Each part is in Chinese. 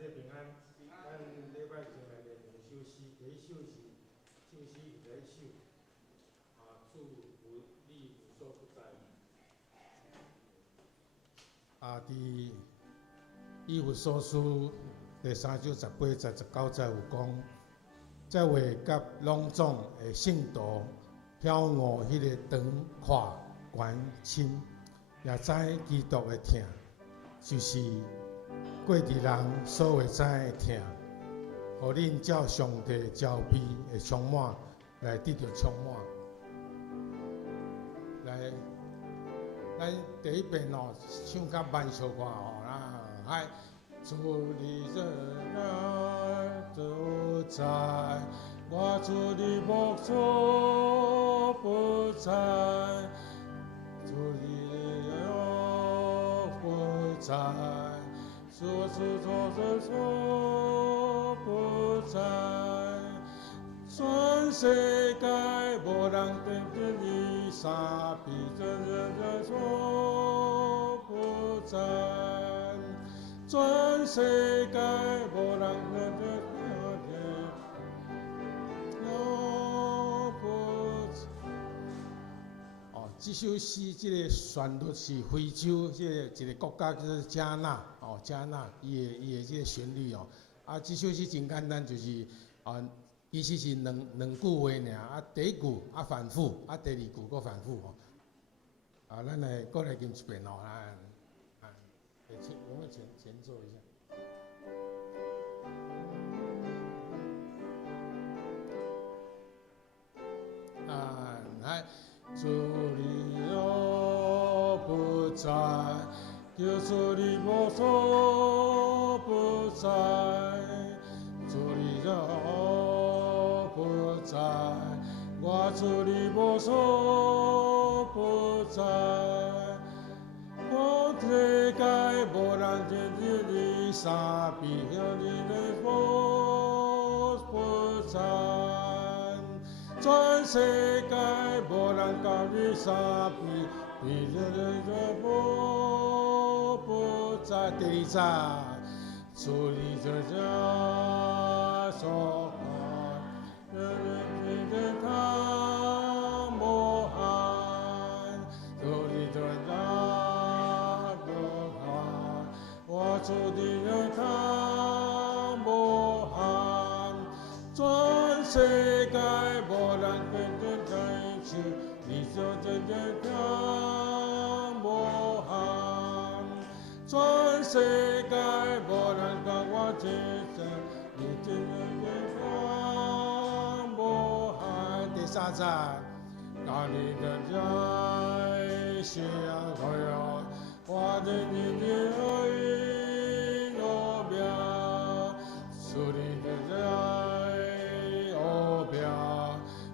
这平安，咱礼拜前来练两首诗，第一首是唱诗有一首，主有你无所不在。伫以弗所书第3章18节、19节有讲，才会甲拢总的圣徒晓悟迄个长闊悬深，也知基督的疼，就是过伫人所袂知的疼，互恁照上帝召备的充满来得到充满。来，咱第一遍唱较慢小可嗨，主你在哪都在，我主你无所不在，主你不在，所不在，全世界无人跟着你三比真所不在，全世界无人跟着这首诗，这个旋律是非洲一个国家叫做加纳加纳，伊的这个旋律这首诗真简单，就是其实是两句话尔，第一句反复，第二句搁反复咱来过来念一遍我们前奏一下。来。主你若不在，就是你无所不在；主你若不在，我主你无所不在。我世界无人见着你三比你的无不在。全世界无人甲你相比，你这无不在。第二站，主你这家所爱，人的他无限，主你这家无限，我主你这他无限，全世界。无人跟着在手，你所真正看无限，全世界无人甲我接受，你真正看无限。第三站，甲你的在相会我的你的爱路标，属你的在路标。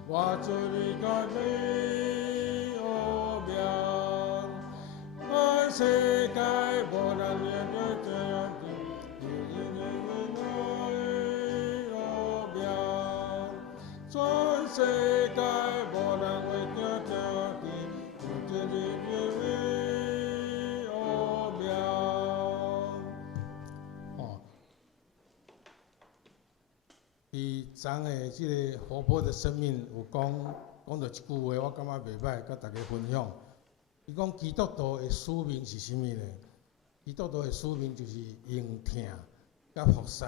我主你甲你后面，全世界无人认得这样的，你后面，全世界无人会叫这样的，你后面。伊昨的即个活泼的生命有讲到一句话，我感觉袂歹，甲大家分享。伊讲基督徒的使命是啥物呢？基督徒的使命就是用疼甲服侍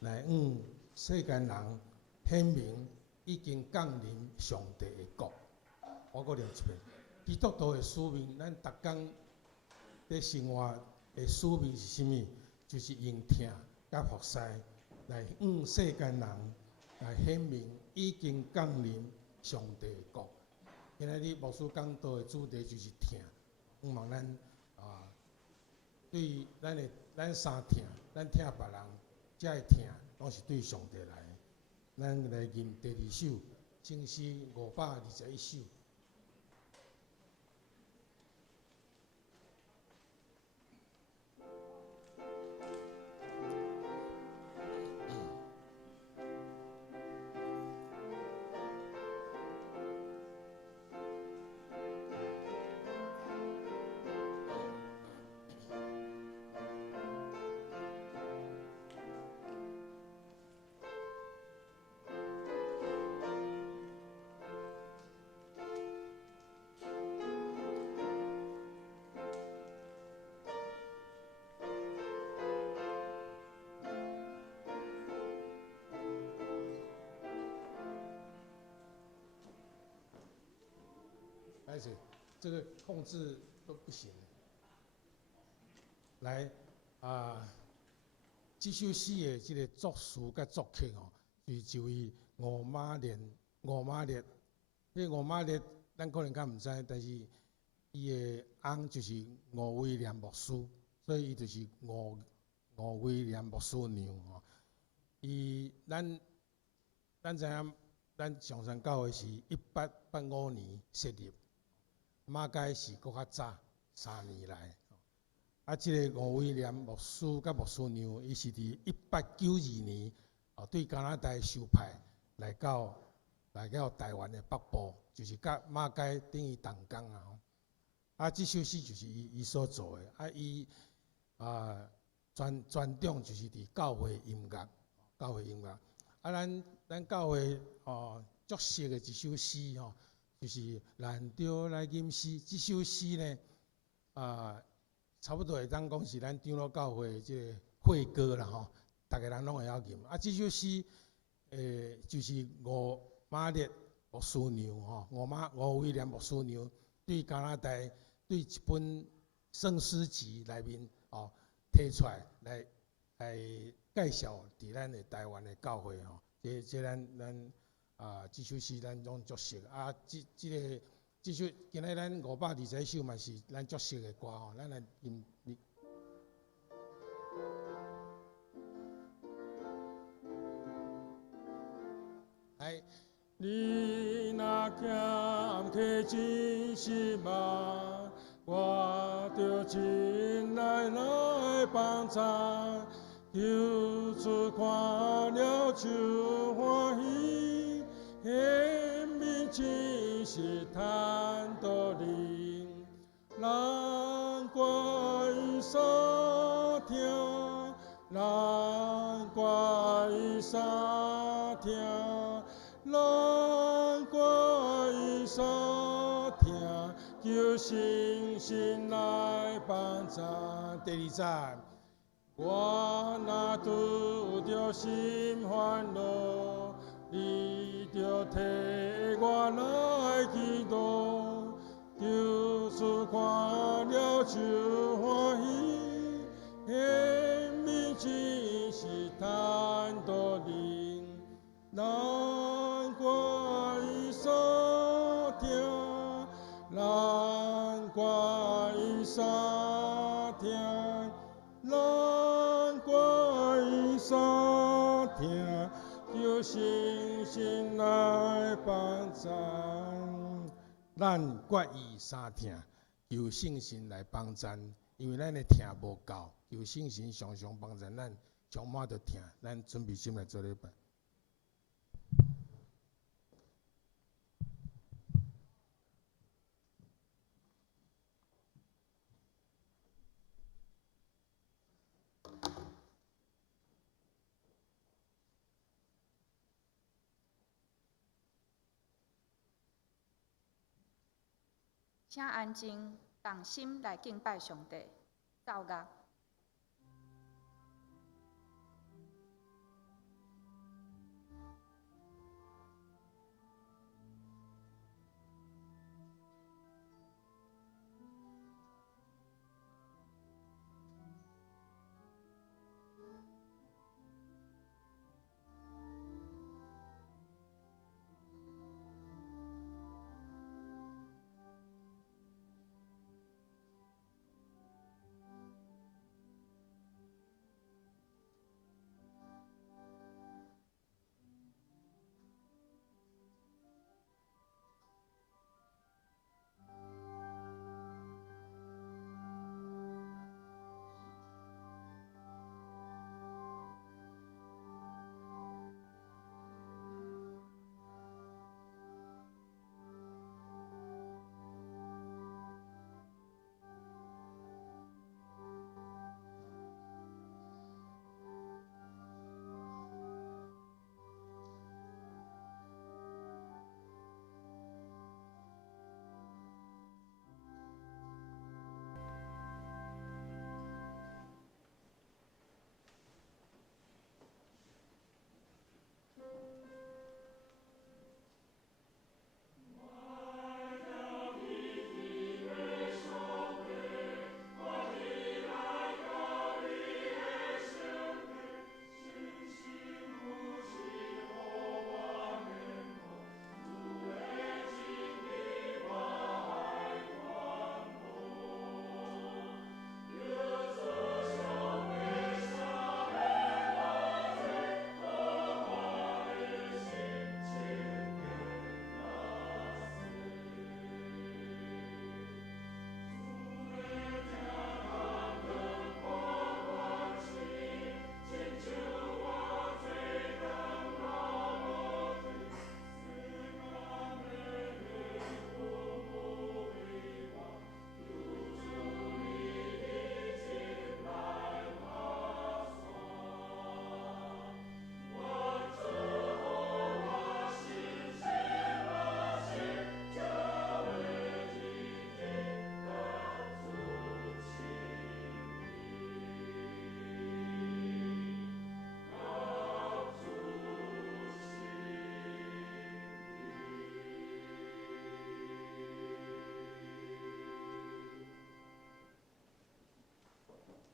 来向世间人显明已经降临上帝的国。我搁念一遍，基督徒的使命，咱逐工在生活的使命是啥物？就是用疼甲服侍。来向世间人来显明已经降临上帝的国。今仔日牧师讲道的主题就是疼，希望咱对咱三疼，咱疼别人，这个疼拢是对上帝来的。咱来念第2首正诗521首。而且这个控制都不行。来这首诗的这个作词甲作曲哦，就是一位吴马烈。这吴马烈，咱可能较唔知，但是伊的翁就是吴威廉牧师，所以伊就是吴威廉牧师娘哦。咱知影，咱上山教会是1885年设立，马街是搁较早3年来。这个吴威廉牧师甲牧师娘，伊是伫1892年对加拿大收派来到台湾的北部，就是甲马街等于同工啊。这首诗就是伊所做的伊专长就是伫教会音乐。咱教会作诗的一首诗就是咱着来吟诗。这首诗呢差不多会当讲是咱长老教会即个会歌啦大家人拢会晓吟。这首诗就是吴马烈牧师娘吴威廉牧师娘对加拿大对一本圣诗集内面提出来介绍伫咱的台湾的教会这咱这首诗咱拢足熟这首今仔咱521首嘛是咱足熟的歌咱来吟。你若欠客真心嘛，我着前来帮衬。求主看了就欢喜，显明真是坦多灵，难怪伊所听，难怪伊所听，难怪伊所听，求星星来帮衬。第2站。我若拄着心烦恼，你着替我来祈祷，求主看了就欢喜，显明真是坦多灵，难怪伊所听，难怪伊所听，难怪伊所听，求星星来帮衬。咱怪伊所听，求星星来帮衬，因为咱的听无够，求星星常常帮衬咱，充满着听。咱准备心来做礼拜。请安静，动心来敬拜上帝。奏乐。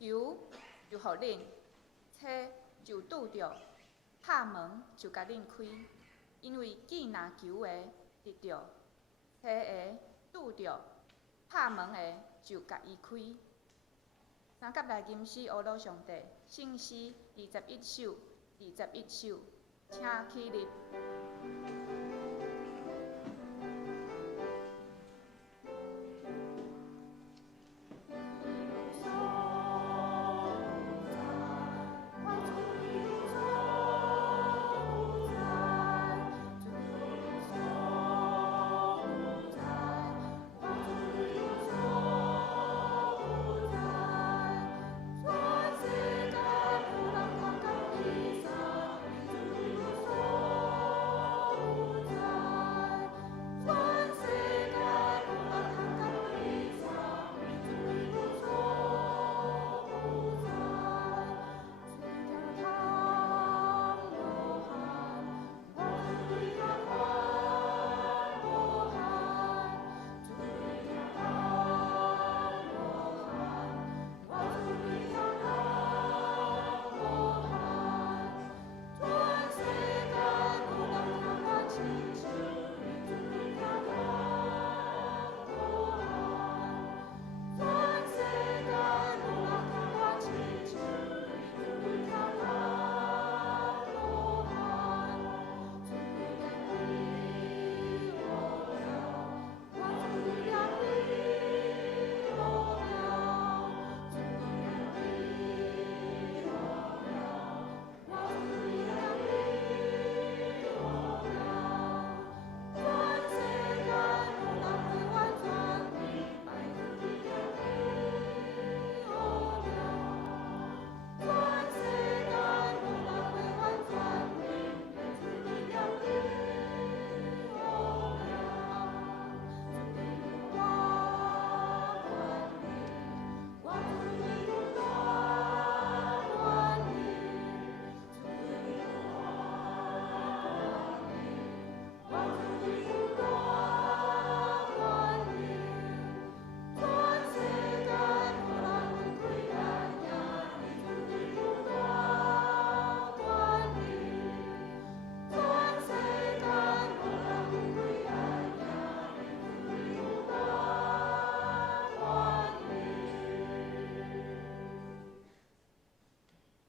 求就互恁，找就拄着，拍门就甲恁开。因为既若求的得着，找的拄着，拍门的就甲伊开。三甲来吟诗阿罗上帝，圣诗21首，请起立。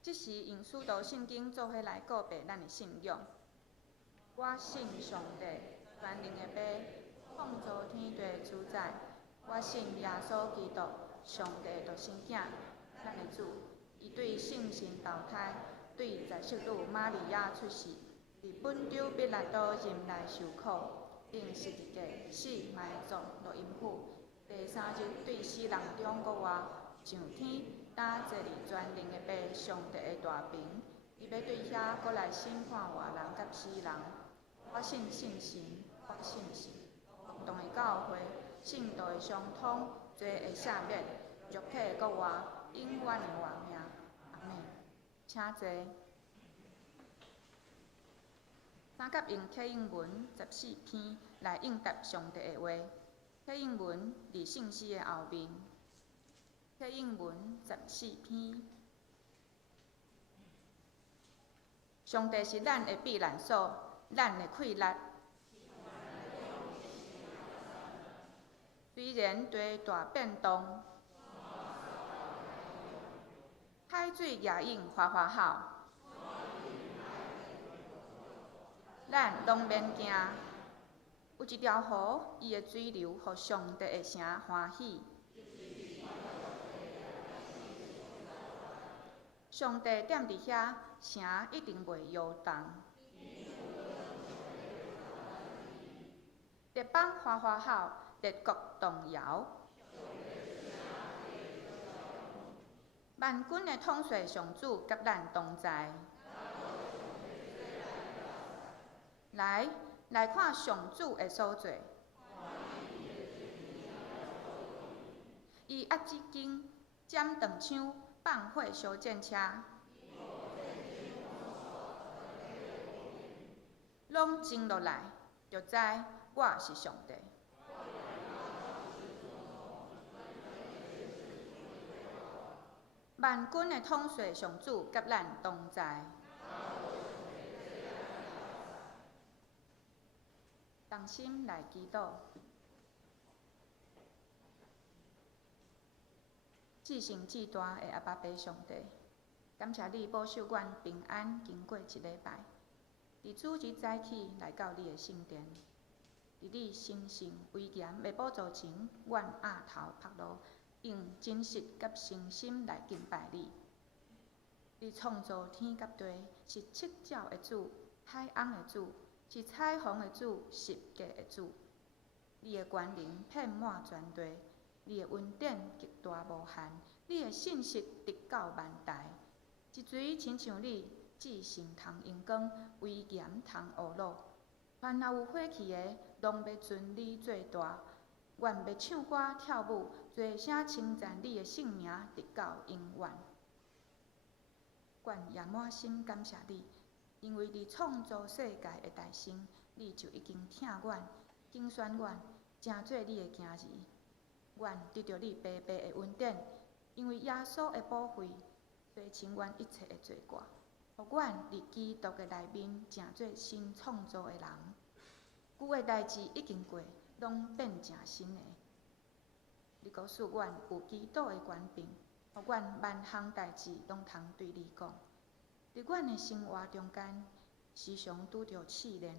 即时用使徒圣经做伙来告白咱的信仰。我信上帝，全能的爸，创造天地的主宰。我信耶稣基督，上帝的独生囝，咱的主。伊对圣神投胎，对在世女玛利亚出世，伫本州彼拉多任内受苦，并十字架死埋葬落阴府。第3日对死人中国活，上天。担坐伫全能的爸上帝的大屏，伊要对遐搁来审判活人甲死人。我信圣神，我信神，活动的教会，信道的相通，罪的赦免，肉体的国活，永远的活命。阿门。请坐。三甲用启应文14篇来应答上帝的话。启应文伫圣诗的后面。启应文14篇。上帝是咱的避难所，咱的溃力。虽然地大变动，海水野涌哗哗吼，咱拢免惊。有一条河，伊的水流，互上帝的城欢喜。上帝踮伫遐，城一定袂摇动。列邦哗哗吼，列国动摇。万军的统帅上主甲咱同在。来看上主的所做。伊压一根尖长枪。放火烧战车，拢静落来，就知我是上帝。万军的统帅上主甲咱同在。同心来祈祷。至圣至大的阿爸爸上帝，感谢你保守阮平安经过一礼拜，伫主日早起来到你的圣殿，伫你神圣威严的宝座前，阮额头拍落，用真实甲诚心来敬拜你。你创造天甲地，是七鸟的主，海翁的主，是彩虹的主，十架的主。你的权能遍满全地，你的恩典极大无限，你的信实直到万代。一水亲像你，至圣通阳光，威严通乌鲁。凡若有火气的，拢要尊你做大。愿要唱歌跳舞，大声称赞你的圣名，直到永远。愿也满心感谢你，因为你创造世界的大神，你就已经疼阮、拣选阮，成做你的囝儿。愿得到你白白的恩典，因为耶稣的保费，洗清阮一切的罪过，互阮伫基督的内面，成做新创造的人。旧的代志已经过，拢变成新的。你告诉阮有基督的权柄，互阮万项代志拢通对你讲。伫阮的生活中间，时常拄着试炼，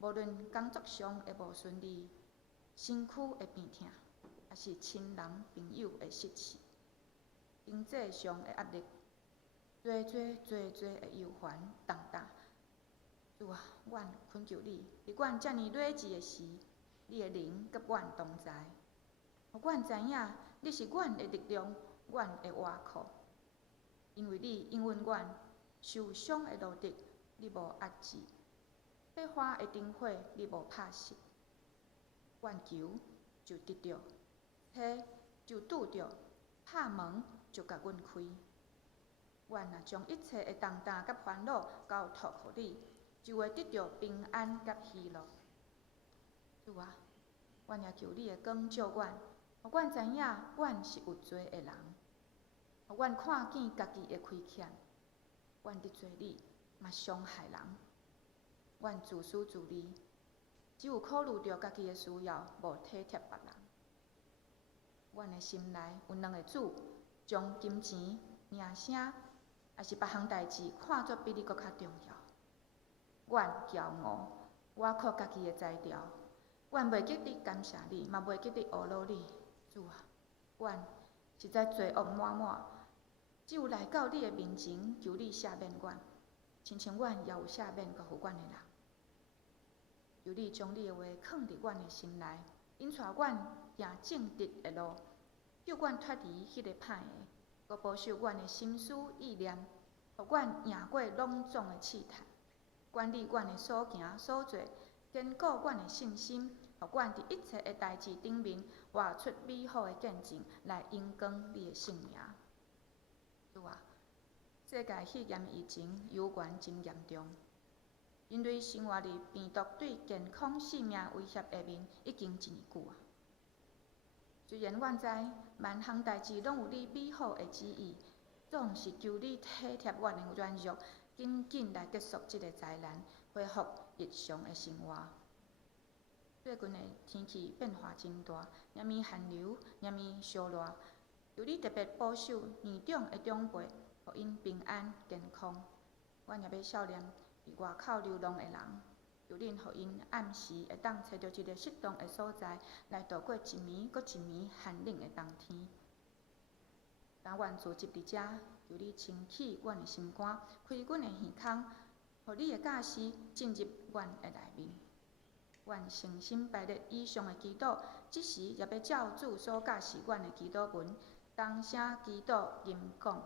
无论工作上会无顺利，身躯会病痛，也是亲人朋友会失去，经济上的压力，多的忧烦重担。主啊，阮恳求你，伫阮遮尔短志的时，你的灵甲阮同在，互阮知影你是阮的力量，阮的倚靠。因为你应允阮受伤的路程，你无压制；火花的灯火，你无拍熄。阮求就得着，摕就拄着，拍门就甲阮开。阮若将一切的重担甲烦恼交托互你，就会得着平安甲喜乐。主啊，阮也求你的光照阮，互阮知影阮是有罪的人，互阮看见家己的亏欠。阮得罪你，嘛伤害人。阮自私自利，只有考虑着家己的需要，无体贴别人。阮的心内有两个主，将金钱、名声，也是别项代志看作比你搁较重要。阮骄傲，我靠家己的才调，阮袂记得感谢你，嘛袂记得懊恼你。主啊，阮实在罪恶满满，只有来到你的面前，求你赦免阮，亲像阮也有赦免过互阮的人。求你将你的话藏伫阮的心内，引带阮行正直的路，救阮脱离迄个歹的，搁保守阮的心思意念，互阮赢过拢总的试探，管理阮的所行所做，坚固阮的信心，互阮伫一切的代志顶面活出美好的见证，来荣光你的圣名。主啊，世界肺炎疫情犹原真严重，人类生活伫病毒对健康性命威胁下面已经一年久啊。虽然阮知万项代志拢有你美好的旨意，总是求你体贴阮的软弱，紧紧来结束这个灾难，恢复日常的生活。最近的天气变化真大，也咪寒流，也咪烧热，求你特别保守年长的长辈，互因平安健康。阮也要孝念伫外口流浪的人，求恁互因按时会当找到一个适当的所在，来度过一暝搁一暝寒冷的冬天。当阮聚集伫遮，求你清起阮的心肝，开阮的耳孔，互你的教示进入阮的内面。阮诚心拜列以上的祈祷，即时也要照主所教示阮的祈祷文，同声祈祷吟讲。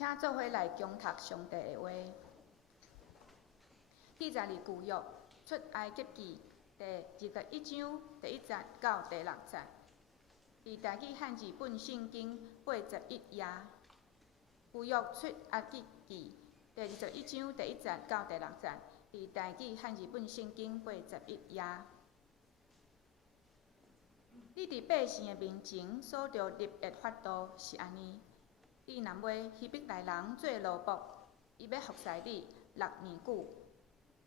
请做伙来恭读上帝的话。第12旧约出埃及记第21章第1节到第6节，伫台语汉字本圣经81页。旧约出埃及记第21章第1节到第6节，伫台语汉字本圣经81页。你伫百姓的面前所着立的法度是安尼：你若买希伯来人做奴仆，伊要服侍你6年久。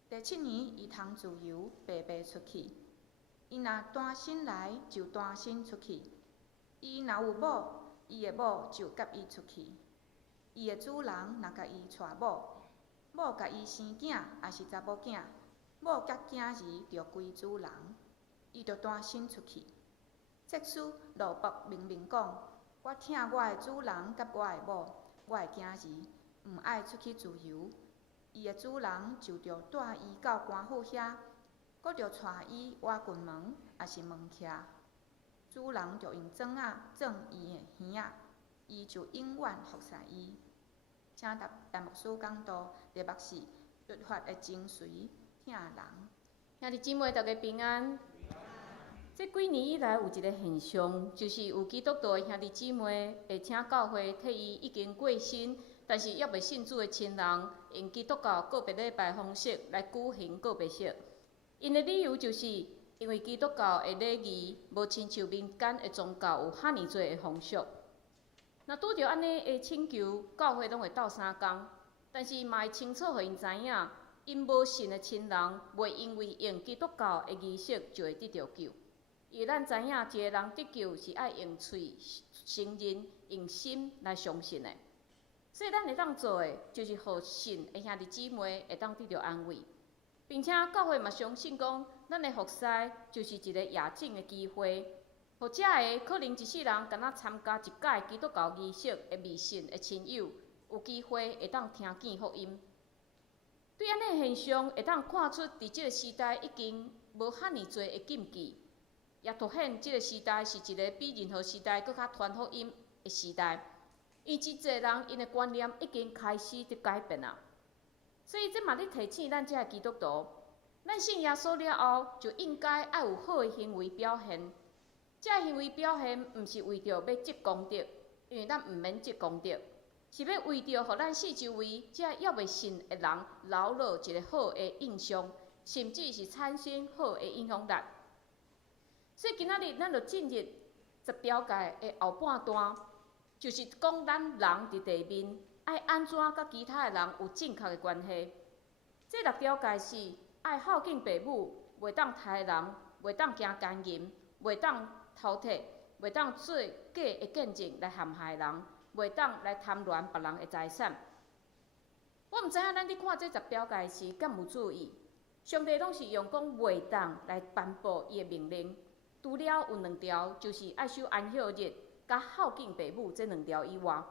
第7年，伊通自由白白出去。伊若单身来，就单身出去；伊若有某，伊的某就甲伊出去。伊的主人若甲伊娶某，某甲伊生囝，也是查某囝，某甲囝儿着归主人，伊着单身出去。即使奴仆明明讲，我疼我的主人甲我的某，我的囝儿，毋爱出去自由。伊的主人就着带伊到官府遐，搁着带伊挖近门，也是门徛。主人就用钻仔钻伊的耳仔，伊就永远服侍伊。请陈牧师讲道，题目是律法的精髓，疼人。兄弟姊妹，大家平安。这几年以来有一个现象，就是有基督徒的兄弟姊妹会请教会替伊已经过身，但是还未信主的亲人，用基督教告别礼拜方式来举行告别式。因的理由就是因为基督教的礼仪无亲像民间的宗教有遐尼侪的风俗。若拄着安尼的请求，教会拢会斗相共，但是嘛会清楚互因知影，因无信的亲人袂因为用基督教的仪式就会得到救。因为咱知影，一个人得救是爱用嘴承认、用心来相信的。所以咱会当做的，就是互信的兄弟姊妹会当得到安慰，并且教会嘛相信讲，咱的服侍就是一个亚证的机会，互遮个可能一世人敢若参加一届基督教仪式的未信的亲友，有机会会当听见福音。对安尼的现象，会当看出伫即个时代已经无遐尼侪的禁忌。也凸显即个时代是一个比任何时代搁较传福音的时代，因真侪人因的观念已经开始伫改变啊。所以这嘛咧提醒咱遮个基督徒，咱信耶稣了后，就应该爱有好的行为表现。这个行为表现毋是为着要积功德，因为咱毋免积功德，是要为着互咱四周围遮还未信的人留落一个好的印象，甚至是产生好的影响力。所以今仔日，咱就进入十条界的后半段，就是讲咱人伫地面爱安怎甲其他的人有正确的关系。这6条界是爱孝敬父母，袂当杀人，袂当行奸淫，袂当偷窃，袂当做假的见证来陷害人，袂当来贪恋别人的财产。我毋知影咱伫看这10条界时，敢有注意？上帝拢是用讲袂当来颁布伊的命令。除了有2条，就是爱守安息日，甲孝敬父母这2条以外，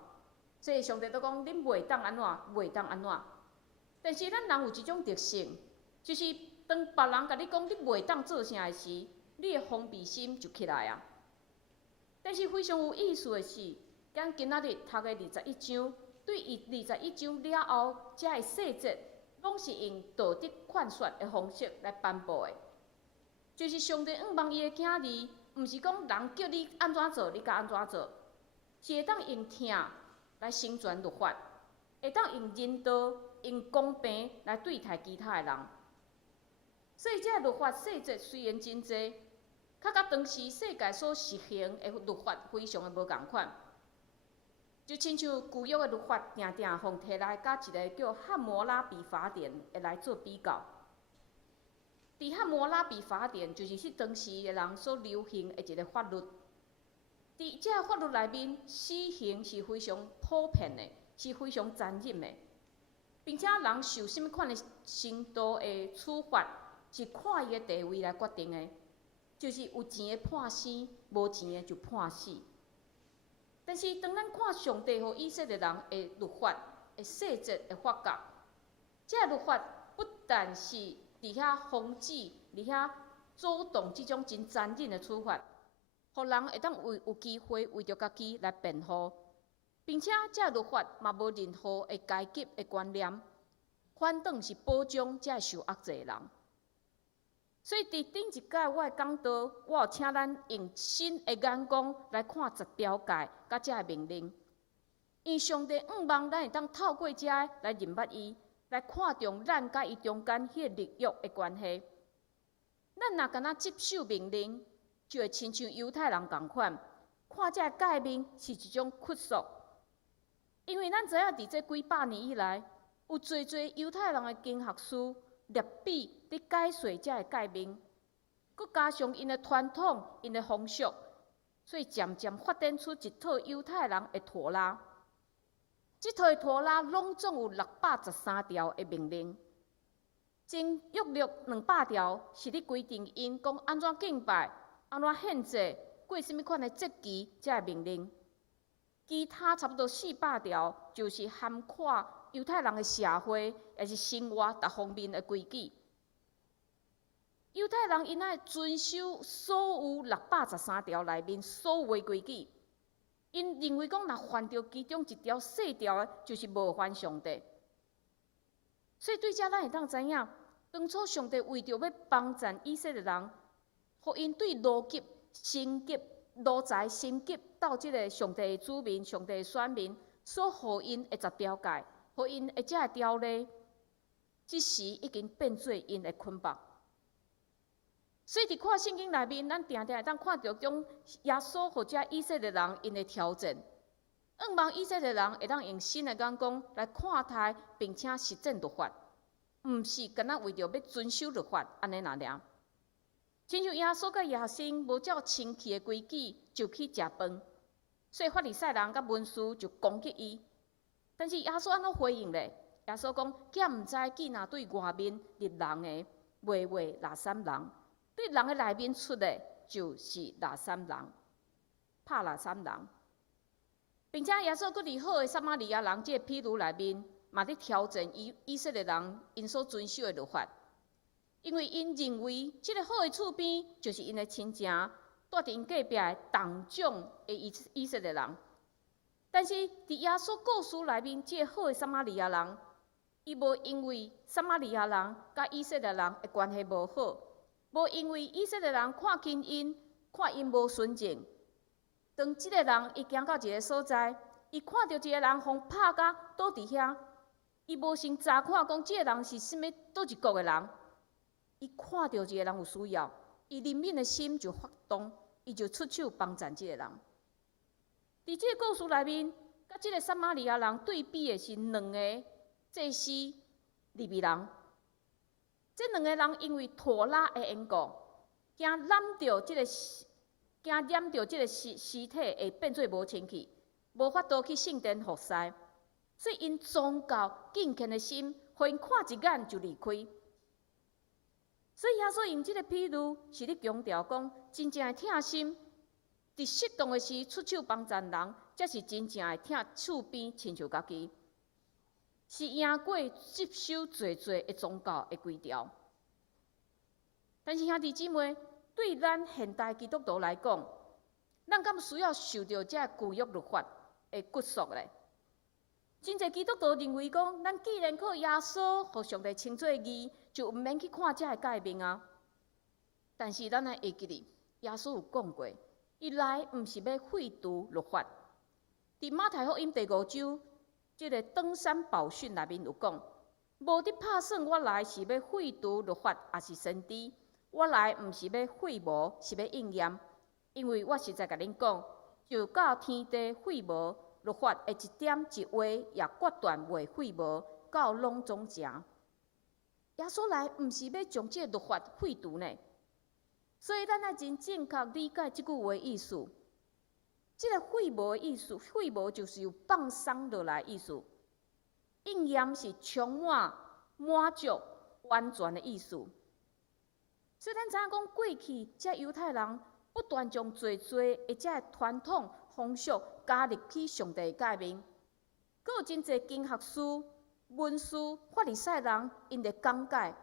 所以上帝都讲恁袂当安怎，袂当安怎。但是咱人有一种特性，就是当别人甲你讲你袂当做啥的时，你的防备心就起来啊。但是非常有意思的是，咱今仔日读的21章，对伊21章了后，遮的细节，拢是用道德劝说的方式来颁布的。就是上帝望伊的囝儿，毋是讲人叫你安怎做，你甲安怎做，是会当用听来成全律法，会当用人道、用公平来对待其他的人。所以这律法细节虽然真济，较甲当时世界所实行的律法非常的无共款。就亲像旧约的律法，定定互摕来甲一个叫汉谟拉比法典的来做比较。伫汉谟拉比法典就是迄当时的人所流行的一个法律。伫这个法律内面，死刑是非常普遍的，是非常残忍的，并且人受甚物款的程度的处罚，是看伊的地位来决定的，就是有钱的判生，无钱的就判死。但是当咱看上帝和以色列人的律法的细节的法觉，这个律法不但是伫遐防止，伫遐阻挡即种真残忍的处罚，互人会当有机会为着家己来辩护。并且这律法嘛无任何的阶级的观念，反倒是保障这受压制的人。所以伫顶一届我的讲道，我有请咱用新的眼光来看十条诫甲这个命令，因上帝望咱会当透过这来认捌伊，来看重咱甲伊中间迄个立约的关系。咱若敢若接受命令，就会亲像犹太人共款，看这诫命是一种屈辱。因为咱知影伫这几百年以来，有侪犹太人的经学师、列比伫解说这个诫命，佮加上因的传统、因的风俗，所以渐渐发展出一套犹太人的陀拉。这套的陀拉拢总有613条的命令，前约略200条是咧规定因讲安怎敬拜、安怎献祭、过什么款的节期这个命令。其他差不多400条，就是涵盖犹太人的社会，也是生活各方面的规矩。犹太人因爱遵守所有613条内面所有的规矩，因认为讲若犯着其中一条细条的，就是冒犯上帝。所以对这咱会当知影，当初上帝为着要帮助以色列人，互因对逻辑、心急、路财、心急到即个上帝的子民、上帝的选民，所互因的10条诫，互因的这条例，即时已经变做因的捆绑。所以伫看圣经内面，咱定定会当看到种耶稣或者以色列人因的挑战，望以色列人会当用新的眼光来看待并且实践律法，毋是干那为着要遵守律法安尼那尔。亲像耶稣甲耶稣无照清气的规矩就去食饭，所以法利赛人甲文士就攻击伊。但是耶稣安怎回应咧？耶稣讲：囝毋知记若对外面入人的，话拿三人；对人的内面出的，就是拿三人，拍拿三人。并且耶稣佫伫好的撒玛利亚人这个譬如内面，嘛伫挑战以色列人因所遵守的律法。因为因认为，这个好的厝边就是因的亲情，住伫因隔壁的同种的以色列人。但是伫耶稣故事内面，这个好的撒玛利亚人，伊无因为撒玛利亚人甲以色列人的关系无好，无因为以色列人看轻因，看因无纯正。当即个人伊行到一个所在，伊看到一个人互拍甲倒伫遐，伊无先查看讲即个人是甚物倒一国的人。伊看到一个人有需要，伊怜悯的心就发动，伊就出手帮助这个人。伫这个故事内面，甲这个撒玛利亚人对比的是2个祭司利未人。这2个人因为拖拉的缘故，惊染到这个尸体会变做无清气，无法度去圣殿服侍，所以因宗教敬虔的心，互因看一眼就离开。所以耶稣用这个譬如，是咧强调讲，真正的疼心，伫适当的时出手帮助人，才是真正的疼厝边亲像家己，是赢过接受侪的宗教的规条。但是兄弟姊妹，对咱现代基督徒来讲，咱敢需要受到这旧约律法的约束咧？真侪基督徒认为讲，咱既然靠耶稣互上帝称作义，就毋免去看这个诫命啊。但是咱来会记哩，耶稣有讲过，伊来毋是要废除律法。伫马太福音第5章，这个登山宝训内面有讲，无得拍算我来是要废除律法，也是先知。我来毋是要废无，是要应验。因为我实在甲恁讲，就到天地废无。律法的一点一画也决断袂废无，到拢总成。耶稣来毋是要将这律法废除呢，所以咱要真正确理解即句话的意思。这个废无的意思，废无就是有放松落来的意思，应验是充满、满足、完全的意思。所以咱知影讲，过去这犹太人不断将侪的这传统风俗加入去上帝的诫命，佫有真侪经学师、文士、法利赛人因的讲解，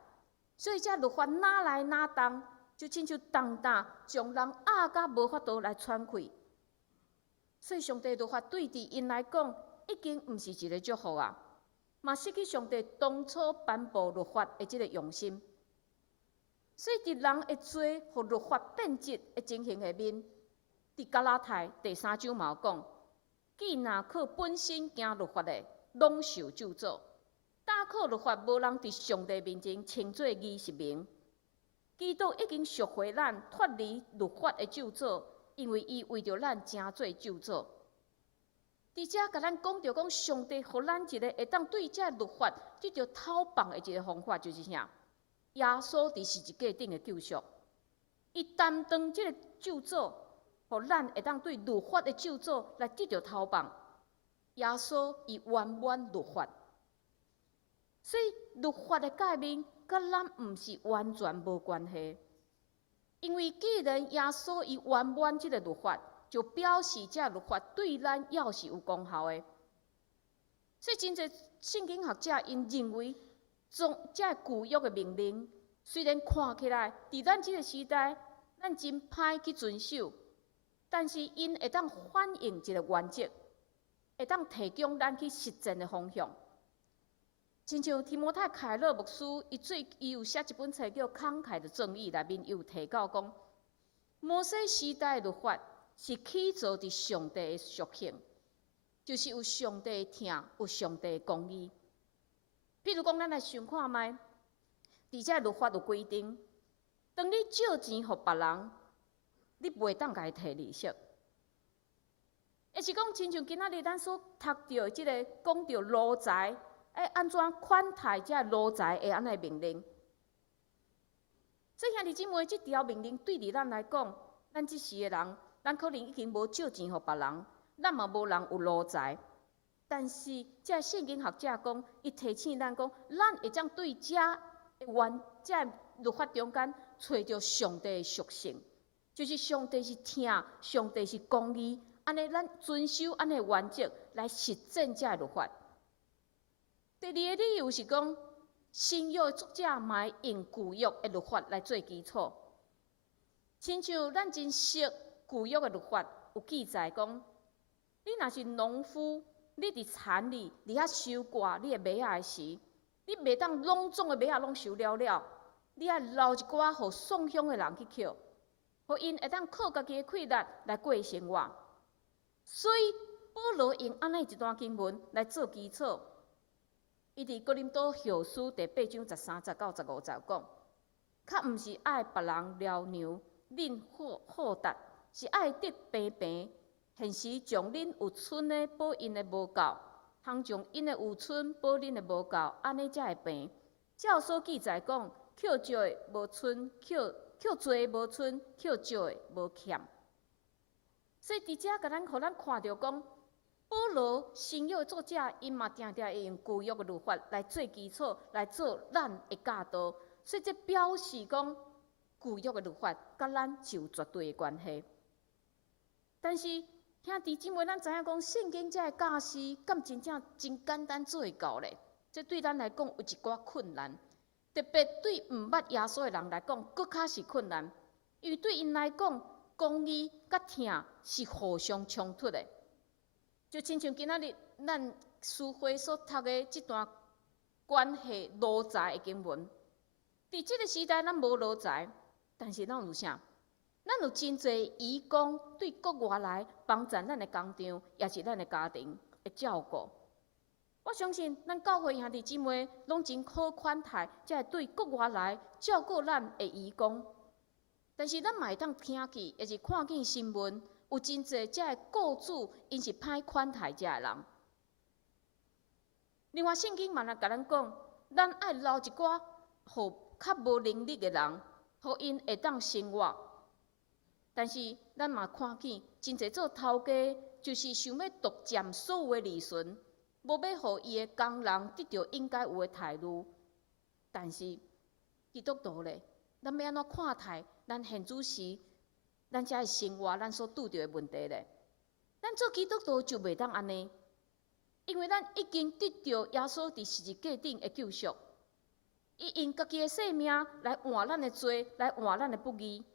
所以这律法哪来哪动，就亲像重担将人压甲无法度来喘气。所以上帝律法对伫因来讲，已经毋是一个祝福啊，嘛失去上帝当初颁布律法的即个用心。所以伫人会罪，互律法变质的情形下面，伫加拉太第3章嘛有讲，既若靠本身行律法的，拢受咒诅；但靠律法无人伫上帝面前称作义是名。基督已经赎回咱，脱离律法的咒诅，因为伊为着咱成做咒诅。伫遮甲咱讲着讲，上帝互咱一个会当对这律法得着讨放的一个方法，就是啥？耶稣伫十字架顶的救赎，伊担当这个咒诅，互咱会当对律法的咒诅来得着讨放。耶稣伊圆满律法，所以律法的界面甲咱毋是完全无关系。因为既然耶稣伊圆满这个律法，就表示这律法对咱要是有功效的。所以真侪圣经学者因认为，这旧约的命令，虽然看起来伫咱这个时代，咱真歹去遵守，但是因会当反映一个原则，会当提供咱去实践的方向。亲像提摩太凯勒牧师，伊有写一本册叫《慷慨的正义》，内面有提到讲，摩西时代的律法是起造伫上帝的属性，就是有上帝的疼，有上帝的公义。譬如讲，咱来想看觅，伫遮律法有规定，当你借钱互别人，你袂当甲伊摕利息。也是讲，亲像今仔日咱所读到的即个讲到奴才，安怎款待遮奴才的安尼命令。所以兄弟姊妹，即条命令对伫咱来讲，咱即时的人，咱可能已经无借钱互别人，咱嘛无人有奴才。但是，这圣经学者讲，伊提醒咱讲，咱会将对这律法中间找着上帝的属性，就是上帝是疼，上帝是公义，安尼咱遵守安尼原则来实践这律法。第二个理由是讲，新约的作者嘛会用旧约的律法来做基础，亲像咱真熟旧约的律法有记载讲，你若是农夫。你伫田里，伫遐收割你的麦仔的时，你袂当拢总的麦仔拢收了了，你爱留一寡互送香的人去捡，互因会当靠家己的气力来过生活。所以保罗用安尼一段经文来做基础，伊伫哥林多后书第8章13节到15节讲，较毋是爱别人撩牛，恁好达，是爱得平平。现时将恁有剩的保因的无够，通将因的有剩保恁的无够，安尼才会平。照所记载讲，捡少的无剩，捡多的无剩，捡少的无欠。所以伫遮甲咱，互咱看到讲，保罗新约作者因嘛定定会用旧约的律法来做基础，来做咱的教导。所以这表示讲，旧约的律法甲咱就有绝对的关系。但是，兄弟姊妹，咱知影讲圣经这个教示，敢真正真简单做会到咧？这对咱来讲有一寡困难，特别对毋捌耶稣的人来讲，搁较是困难，因为对因来讲，公义甲疼是互相冲突的。就亲像今仔日咱书会所读的这段关系奴才的经文，伫这个时代咱无奴才，但是咱有啥？咱有真侪义工对国外来帮助咱的工场，也是咱的家庭的照顾。我相信咱教会兄弟姊妹拢真好款待，才会对国外来照顾咱的义工。但是咱嘛会当听见，也是看见新闻，有真侪这雇主因是歹款待这的人。另外，圣经嘛来甲咱讲，咱爱留一寡互较无能力的人，互因会当生活。但是，咱嘛看见真侪做头家，就是想要独占所有的利润，无要互伊的工人得到应该有的待遇。但是，基督徒咧，咱要安怎看待咱现主时，咱遮的生活，咱所拄着的问题咧？咱做基督徒就袂当安尼，因为咱已经得到耶稣伫十字架顶的救赎，伊用家己的性命来换咱的罪，来换咱的不义。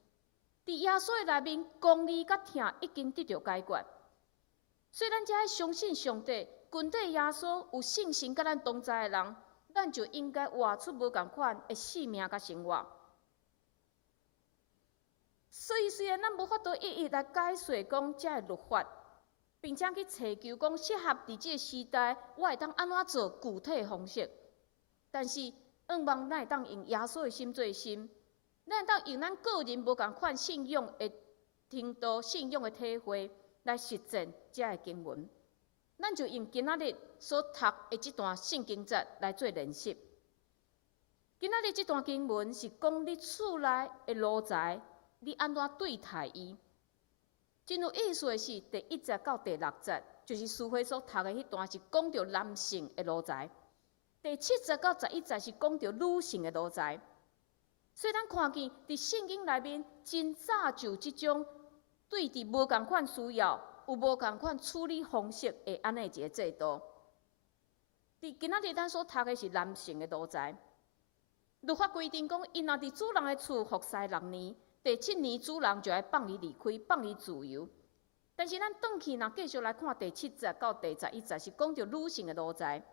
伫耶稣的内面，公义甲疼已经得到解决。所以咱才爱相信上帝，群体耶稣有信心，甲咱同在的人，咱就应该活出无共款的生命甲生活。所以虽然咱无法度一一来解说讲这律法，并且去祈求讲适合伫这个时代，我会当安怎做具体的方式，但是盼望咱会当用耶稣的心做心，咱会当用咱个人无共款信仰的程度、信仰的体会来实践这个经文。咱就用今仔日所读的这段圣经节来做练习。今仔日这段经文是讲你厝内的奴才，你安怎对待伊？真有意思的是，第1节到第6节，就是书会所读的迄段是讲到男性的奴才；第7节到11节是讲到女性的奴才。所以咱看见伫圣经内面，真早就即种对伫无共款需要，有无共款处理方式的安尼一个制度。伫今仔日咱所读的是男性的奴才，律法规定讲，伊若伫主人的厝服侍6年。第7年，主人就要放伊离开，放伊自由。但是咱转去，若继续来看第7节到第11节，是讲到女性的奴才。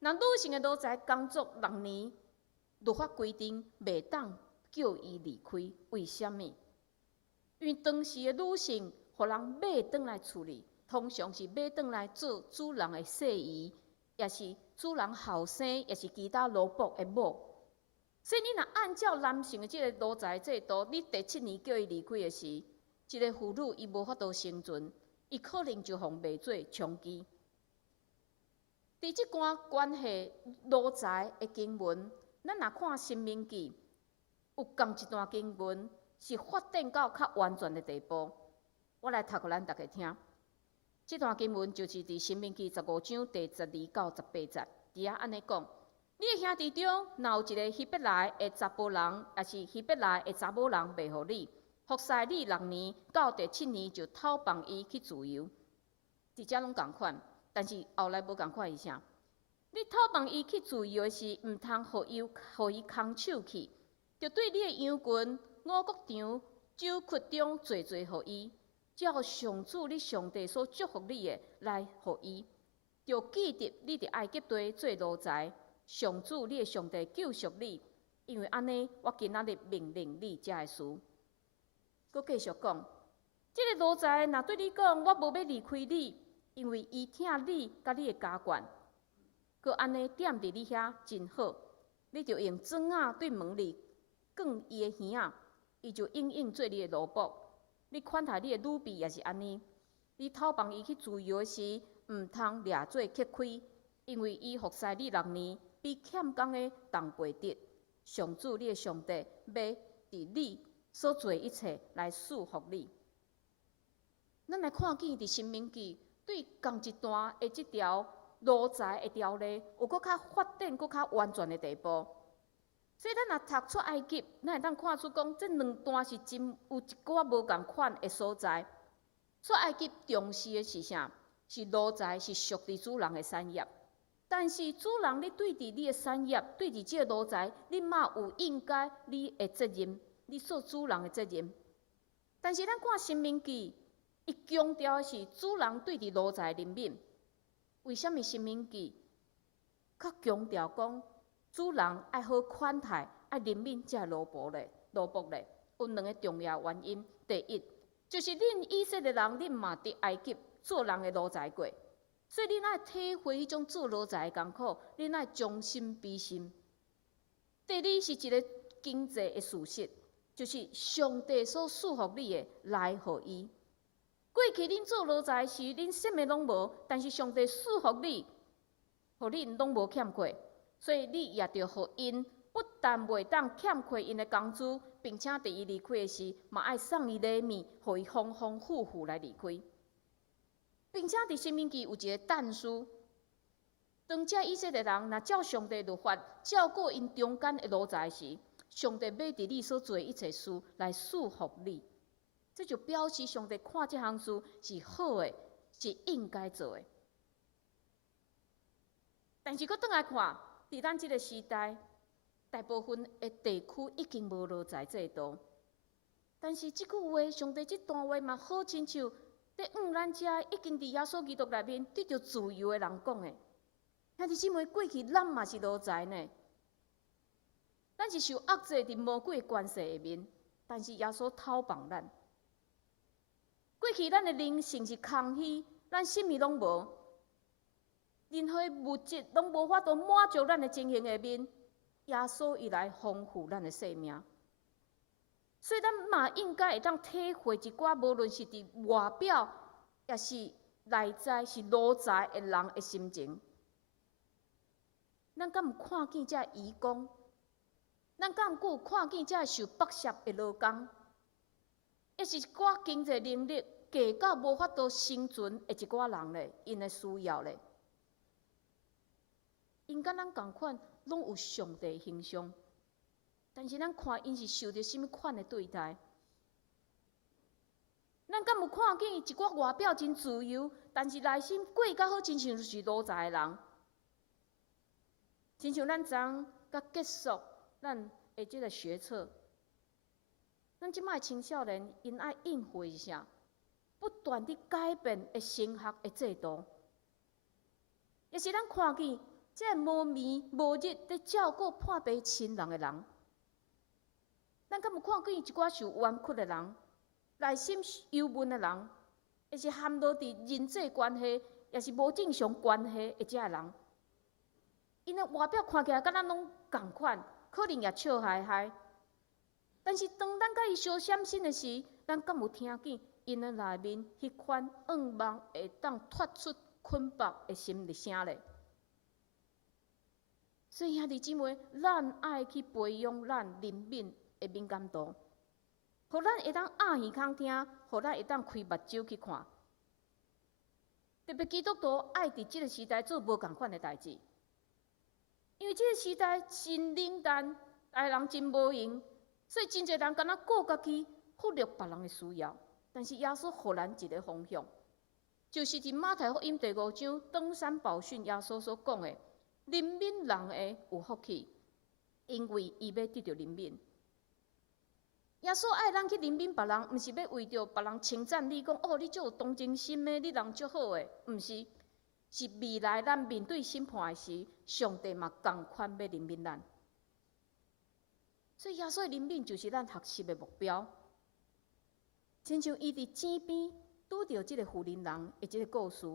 若女性的奴才工作6年，律法规定袂当叫伊离开。为什么？因为当时的女性，互人买转来处理，通常是买转来做主人的洗衣，也是主人后生，也是其他奴仆的某。所以，你若按照男性的这个奴才制度，你第7年叫伊离开的时，一个妇女伊无法度生存，伊可能就互卖做娼妓。伫即段关系奴才的经文，咱若看《申命记》，有共一段经文是发展到较完全的地步。我来读互咱大家听。这段经文就是伫《申命记》15章第12到18节，伫遐安尼讲。你的兄弟中，若有一个希伯来的查甫人，也是希伯来的查某人卖互你，服侍你6年，到第7年就偷放伊去自由。伫遮拢共款，但是后来无共款是啥？你偷放伊去自由的时，毋通互伊空手去，着对你的羊群、五穀场、酒窟中做互伊，照上主你上帝所祝福你的来互伊，着记得你伫埃及地做奴才。上主，你的上帝救赎你，因为安尼，我今仔日命令你遮个事。佮继续讲，这个奴才若对你讲，我无要离开你，因为伊疼你甲你的家眷，佮安尼踮伫你遐真好，你就用砖仔对门里放伊的耳仔，伊就永远做你的奴仆。你款待你的女婢也是安尼，你偷放伊去自由的时，毋通掠做乞亏，因为伊服侍你6年。比欠工的重倍得，上主你的上帝要伫你所做一切来祝福你。咱来看见伫申命记对共一段的这条奴才的条例，有搁较发展、搁较完全的地步。所以咱若读出埃及，咱会当看出讲，这2段是真有一寡无共款的所在。出埃及重视的是啥？是奴才是属伫主人的产业。但是主人，你对伫你的产业，对伫这个奴才，你嘛有应该你的责任，你做主人的责任。但是咱看申命记，伊强调的是主人对伫奴才的怜悯。为什么申命记较强调讲主人爱好款待、爱怜悯这奴仆咧？有2个重要原因。第一，就是恁以色列人，恁嘛伫埃及做人的奴才过。所以你爱体会迄种做奴才的艰苦，你爱将心比心。第二是一个经济的事实，就是上帝所赐福你的来互伊。过去恁做奴才时，恁什么拢无，但是上帝赐福你，互恁拢无欠缺，所以你也着互因，不但袂当欠缺因的工资，并且伫伊离开的时，嘛爱送伊礼物，互伊丰丰富富来离开。并且伫申命记有一个但书，当这以色列人若照上帝律法照顾因中间的奴才时，上帝要伫你所做一切事来祝福你，这就表示上帝看这项事是好的，是应该做的。但是，佫倒来看，伫咱这个时代，大部分的地区已经无奴才制度。但是，这句话，上帝这段话嘛，好亲像伫伫咱遮已经伫耶稣基督内面得到自由的人讲的。兄弟姊妹，过去咱嘛是奴才呢，咱是受压制伫魔鬼的关系下面，但是耶稣讨放咱。过去咱的灵性是空虚，咱什么拢无，任何物质拢无法度满足咱的情形下面，耶稣伊来丰富咱的生命。所以咱嘛应该会当体会一寡，无论是伫外表，也是内在是奴才的人的心情。咱敢有看见遮移工？咱敢有看见遮受剥削的劳工？也是一寡经济能力低到无法度生存的一寡人咧，因的需要咧。因甲咱共款，拢有上帝形象，但是咱看因是受着什么款的对待？咱敢有看见一寡外表真自由，但是内心过较好，亲像是奴才的人？亲像咱昨甲结束咱的即个学册。咱即摆青少年因爱应付一下，不断地改变的升学的制度，也是咱看见即个无眠无日在照顾破病亲人的人。咱敢有看见一寡受冤屈的人，内心忧闷的人，也是陷落伫人际关系，也是无正常关系的遮人。因的外表看起来甲咱拢共款，可能也笑嗨嗨。但是当咱甲伊相闪身的时，咱敢有听见因的内面迄款愿望会当脱出捆绑的心的声咧？所以兄弟姊妹，咱爱去培养咱灵敏的敏感度，互咱会当暗耳孔听，互咱会当开目睭去看。特别基督徒爱伫即个时代做无共款的代志，因为即个时代真冷淡，大人真无用。所以真侪人敢若顾家己，忽略别人的需要。但是耶稣互咱一个方向，就是伫马太福音第5章登山宝训耶稣所讲的：灵敏人的有福气，因为伊要得到灵敏。耶稣爱咱去灵敏别人，毋是要为着别人称赞你，讲哦，你足有同情心的，你人足好的，毋是，是未来咱面对审判的时，上帝嘛共款要灵敏咱。所以耶稣的灵敏就是咱学习的目标。亲像伊伫井边拄到即个妇人人的即个故事，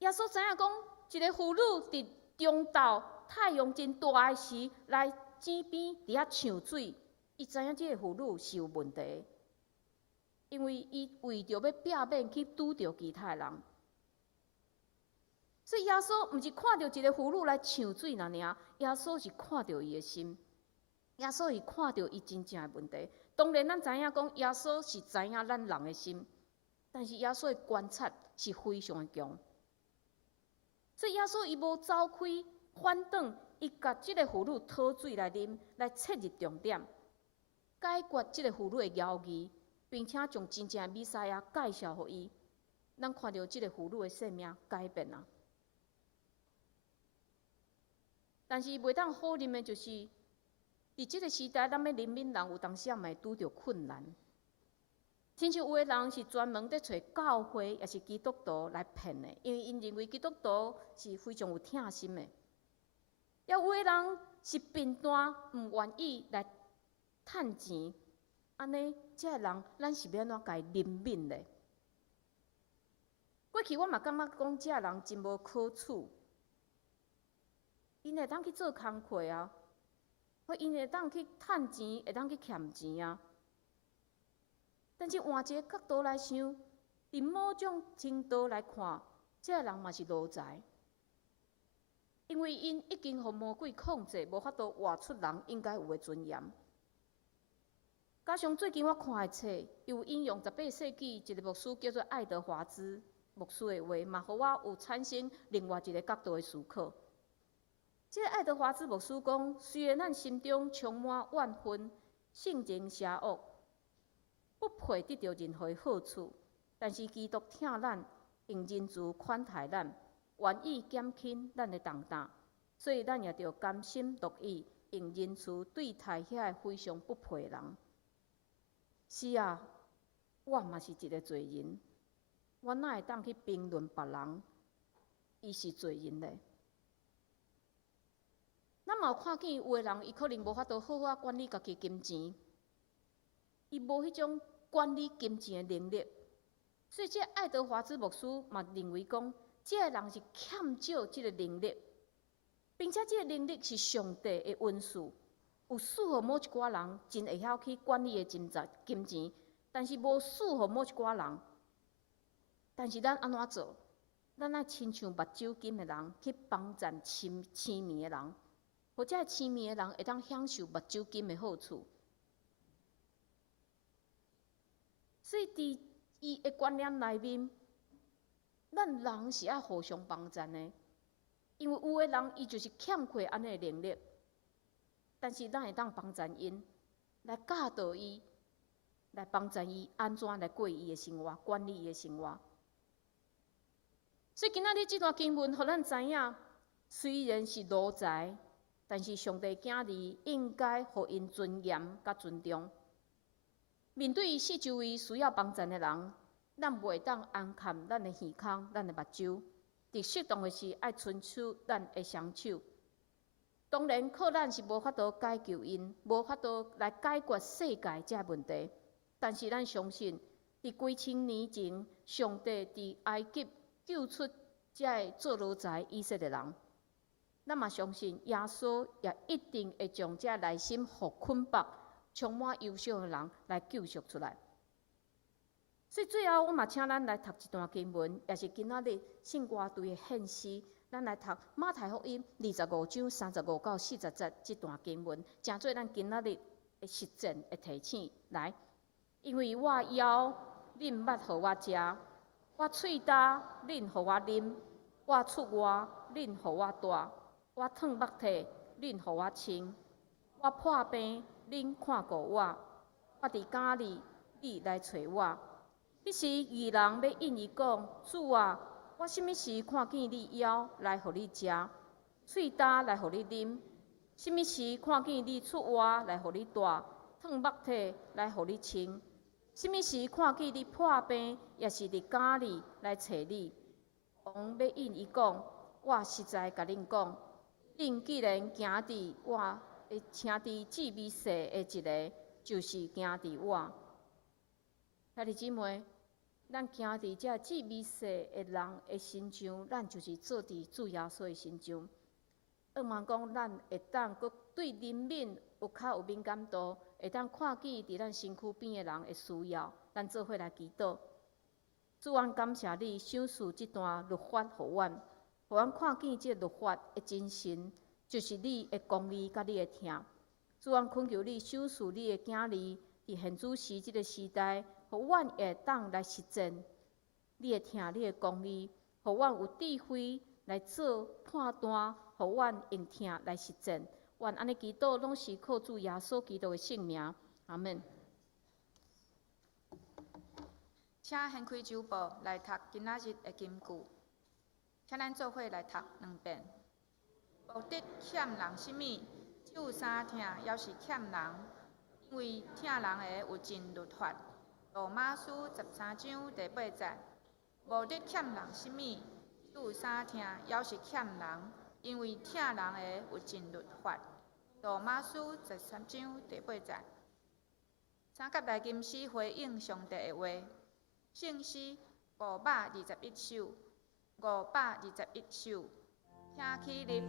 耶稣知影讲，一个妇女伫中昼太阳真大的时来井边伫遐抢水，伊知影即个妇女是有问题的，因为伊为着要避免去拄到其他人。所以耶稣毋是看到一个妇女来抢水那尔，耶稣是看到伊的心。耶稣是看到伊真正的问题。当然，咱知影讲耶稣是知影咱人的心，但是耶稣的观察是非常的强。所以耶稣伊无走开，反倒伊甲即个妇女讨水来啉，来切入重点，解决即个妇女的疑义，并且将真正的弥赛亚介绍互伊。咱看到即个妇女的生命改变啊！但是袂当否认的就是，伫即个时代，咱要灵敏人有当时也会拄着困难。亲像有的人是专门在找教会，也是基督徒来骗的，因为因认为基督徒是非常有疼心的。也有的人是贫惰，毋愿意来趁钱，安尼这个人，咱是要安怎甲伊灵敏咧？过去我嘛感觉讲，这个人真无可处。因会当去做工课啊，或因会当去趁钱，会当去欠钱啊。但是换一个角度来想，伫某种程度来看，这个人嘛是奴才，因为因已经互魔鬼控制，无法度活出人应该有的尊严。加上最近我看的册，有引用18世纪一个牧师叫做爱德华兹牧师的话，嘛，互我有产生另外一个角度的思考。这个爱德华兹牧师讲，虽然咱心中充满怨愤、性情邪恶，不配得到任何好处，但是基督疼咱，用仁慈款待咱，愿意减轻咱的重担，所以咱也着甘心乐意，用仁慈对待遐个非常不配的人。是啊，我嘛是一个罪人，我哪会当去评论别人，伊是罪人咧？咱嘛有看见有个人，伊可能无法度好好管理家己金钱，伊无迄种管理金钱的能力，所以这爱德华兹牧师嘛认为讲，这个人是欠少这个能力，并且这个能力是上帝的恩赐，有适合某一寡人真会晓去管理的金钱，但是无适合某一寡人。但是咱安怎做？咱爱亲像目睭金的人去帮赞痴迷的人，或者痴迷的人会当享受目睭金的好处。所以伫伊的观念内面，咱人是爱互相帮赞的，因为有的人伊就是欠缺安尼的能力，但是咱会当帮赞因，来教导伊，来帮赞伊安怎来过伊的生活，管理伊的生活。所以今仔日这段经文，互咱知影，虽然是奴才，但是上帝囝儿应该互因尊严甲尊重。面对四周围需要帮助的人，咱袂当安看咱的耳孔、咱的目睭，伫适当的时爱伸出咱的双手。当然，靠咱是无法度解救因，无法度来解决世界这问题。但是咱相信，伫几千年前，上帝伫埃及救出这个做奴才以色列人。咱嘛相信，耶稣也一定会将这内心互捆绑、充满忧伤的人来救赎出来。所以最后，我嘛请咱来读一段经文，也是今仔日圣歌队的献诗。咱来读马太福音25章35到40节这段经文，诚做咱今仔日的实践的提醒。来，因为我枵恁捌互我食，我喙焦恁互我啉，我出外恁互我带，我烫目体恁互我清，我破病恁看顾我，我伫家里你来找我。迄时义人要应伊讲：主啊，我什么时看见你枵来互你食，喙焦来互你啉？什么时看见你出外来互你带，烫目体来互你清？什么时看见你破病，也是伫家里来找你？王要应伊讲：我实在甲恁讲，恁既然行伫我的请伫至美世的一个，就是行伫我。兄弟姊妹，咱行伫这至美世的人的身上，咱就是做伫主耶稣的身上。希望讲咱会当搁对人民有较有敏感度，会当看见伫咱身躯边的人的需要，咱做伙来祈祷。主，阮感谢你赏赐这段律法互阮，互阮看见这律法的精神，就是你的公义甲你的疼。主，阮恳求你赏赐你的囝儿，伫现主时这个时代，互阮会当来实践你的疼、你的公义，互阮有智慧来做判断，互阮用疼来实践。愿安尼祈祷，拢是靠主耶稣基督的圣名。阿门。请掀开周报来读今仔日的金句，请咱做伙来读2遍。无得欠人什么，只有三疼，也是欠人，因为疼人的有尽律法。罗马书13章第8节。无得欠人什么，只有三疼，也是欠人，因为疼人的有尽律法。罗马书13章第8节。三甲来金诗回应上帝的话。圣诗521首，521首，请起立。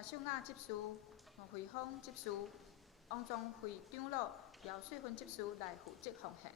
谢秀雅执事、吴慧芳执事、王宗惠长老、姚水芬执事来负责奉献。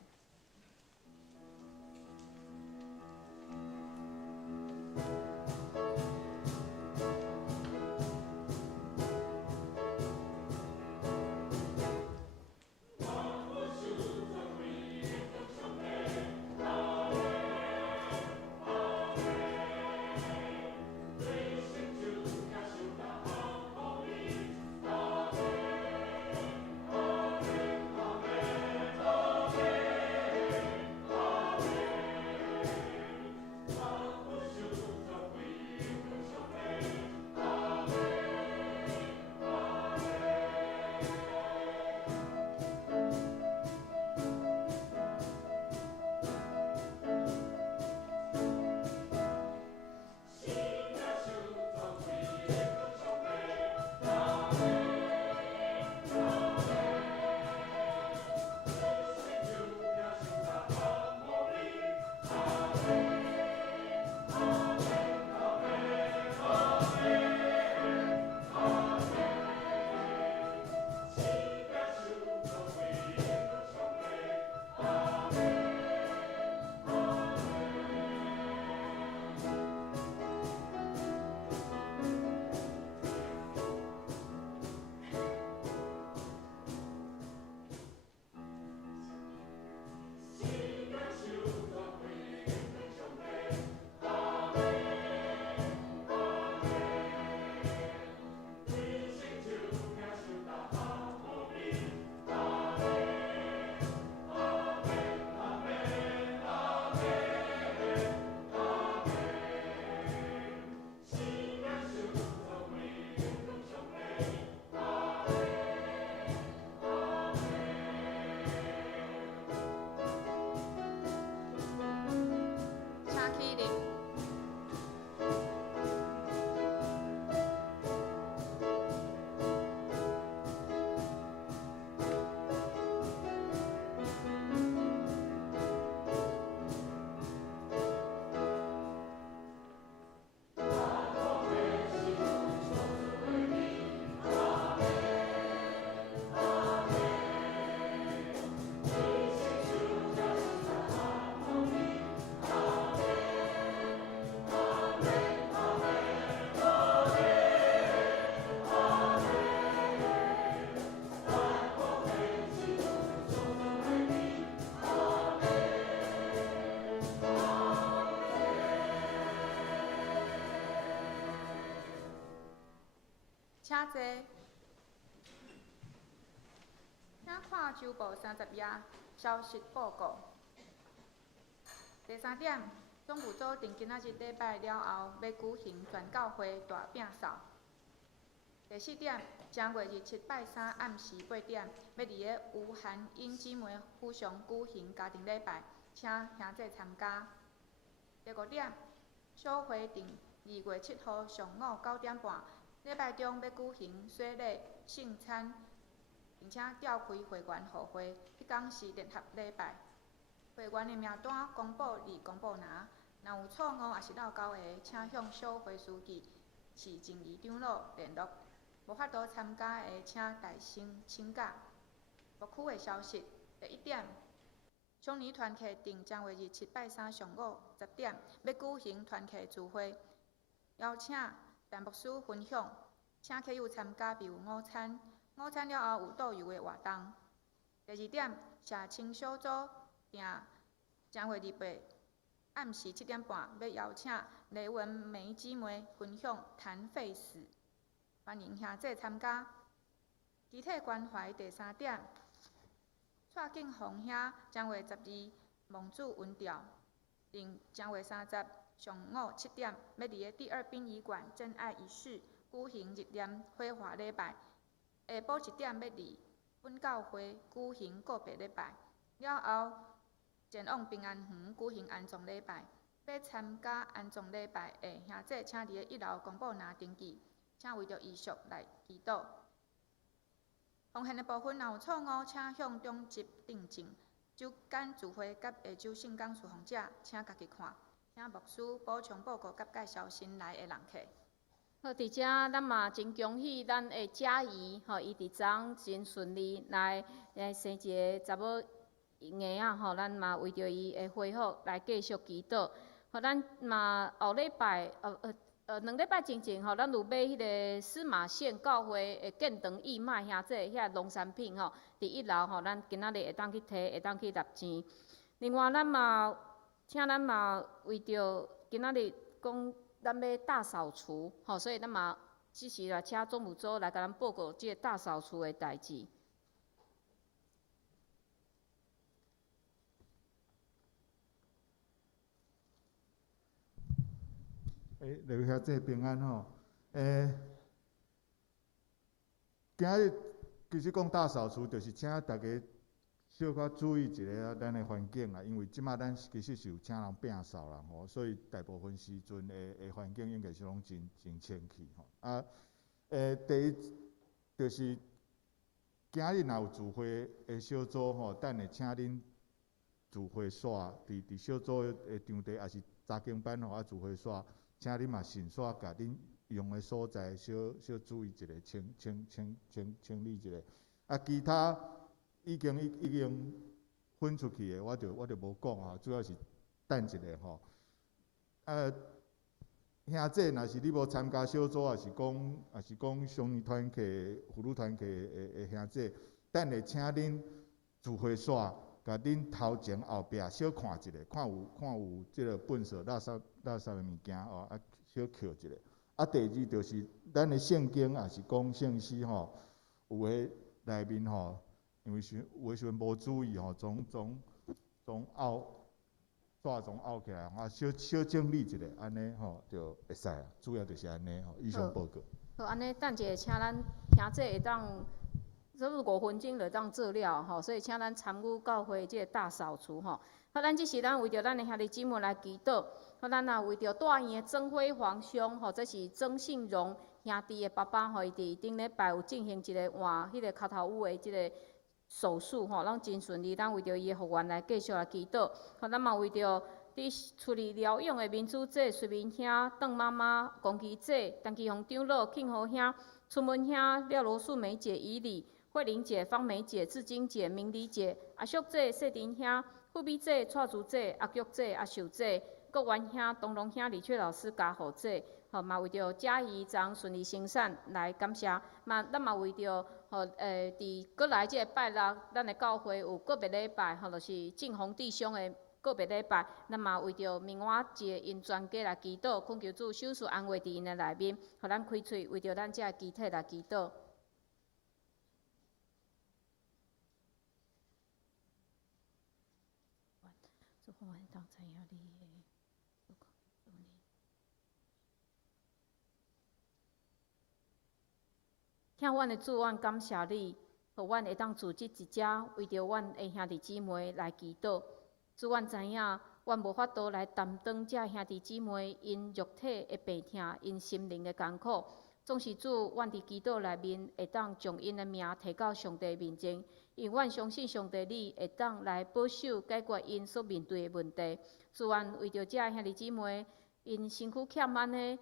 请坐。请看周报30页消息报告。第3点，总务组定今仔日礼拜了后要举行全教会大摒扫。第4点，正月日7拜3暗时8点，要伫个吴涵英姊妹府上举行家庭礼拜，请兄弟参加。第5点，小会定2月7号上午9点半。礼拜中要举行洗礼、圣餐，并且召开会员互会，迄天是联合礼拜。会员的名单公布伫公布栏，若有错误也是漏交的，请向小会书记市静怡长老联络。无法度参加的，请代声请假。牧区的消息：第1点，松年团契定正月日7拜3上午10点要举行团契聚会，邀请陈牧师分享，请客友参加譬如午餐，午餐了后有导游的活动。第2点，社青小组定正月28暗时7点半要邀请雷文梅姊妹分享谈废史，欢迎兄弟参加。集体关怀第3点，蔡敬宏兄正月12蒙主文调，并正月30上午7点，要伫个第2殡仪馆真爱仪式举行日念火化礼拜。下晡1点要伫本教会举行告别礼拜，了后前往平安园举行安葬礼拜。要参加安葬礼拜的兄弟，请伫个1楼公布栏登记，请为着遗属来祈祷。奉献的部分若有错误，请向中级订正。周间聚会甲下周圣讲侍奉者，请家己看。请牧师补充报告甲介绍新来的人客。好，伫遮咱嘛真恭喜咱的嘉怡，吼，伊伫昨真顺利来生一个查某婴仔吼，咱嘛为着伊的恢复来继续祈祷。吼，咱嘛后礼拜2礼拜前前吼，咱有买迄个司马县教会的建堂义卖兄弟遐农产品吼，伫1楼吼，咱今仔日会当去摕，会当去纳钱。另外，请咱嘛为着今仔日讲。咱要大扫除，吼，所以咱嘛即时来请总务组来甲咱报告即个大扫除的代志。各位兄弟平安吼，今日其实讲大扫除，就是请大家小可注意一下咱的环境啦，因为即马咱其实是有请人摒扫啦吼，所以大部分时阵的环境应该是拢真清气吼。第一就是今日若有聚会的小组吼，等下请恁聚会煞伫小组的场地，也是查经班吼聚会煞，请恁嘛慎煞甲恁用的所在小注意一下，清理一下。其他已经分出去的，我就无讲啊，主要是等一下吼。兄弟，若是你无参加小组，也是讲少年团契、妇女团契的兄弟，等下请恁聚会煞，甲恁头前后壁小看一下，看有即个粪扫、垃圾的物件哦，小捡一下。第二就是咱的圣经，也是讲圣诗吼，有诶内面吼。因为有诶时阵无注意吼，从纸从拗起来，小整理一下，安尼吼就会使啊。主要就是安尼吼，以上报告。好，安尼等者请咱兄弟会当，差不多5分钟就当做了吼，所以请咱参与教会即个大扫除吼。好，咱即是咱为着咱的兄弟姊妹来祈祷。好，咱也为着大院的曾辉煌兄吼，这是曾信荣兄弟的爸爸吼，伊伫顶礼拜有进行一个换迄个脚头捂的即个。手术吼，拢真顺利，咱为着伊的复原来继续来祈祷。吼，咱嘛为着伫处理疗养的民主姐、随明兄、邓妈妈、龚琪姐、陈其宏长老、庆和兄、春文兄、廖罗素梅姐、以礼、慧玲姐、方梅姐、志晶姐、明理姐、阿淑姐、谢丁兄、富美姐、蔡竹姐、阿菊姐、阿秀姐、国元兄、东龙兄、李翠老师、嘉豪姐。吼，嘛为着嘉义昨顺利生产来感谢，咱嘛为着伫过来即个拜六，咱的教会有个别礼拜，吼，就是正红弟兄的个别礼拜，咱嘛为着明晚节因全家来祈祷，恳求主手术安慰伫因的内面，互咱开喙为着咱遮个肢体来祈祷。听阮的主，阮感谢你，互阮会当组织一只，为着阮的兄弟姊妹来祈祷。主，阮知影，阮无法度来担当这兄弟姊妹因肉体的病痛，因心灵的艰苦。总是主，阮伫祈祷内面会当将因的名提到上帝面前，因阮相信上帝你会当来保守解决因所面对的问题。主，阮为着这兄弟姊妹因身躯欠安的。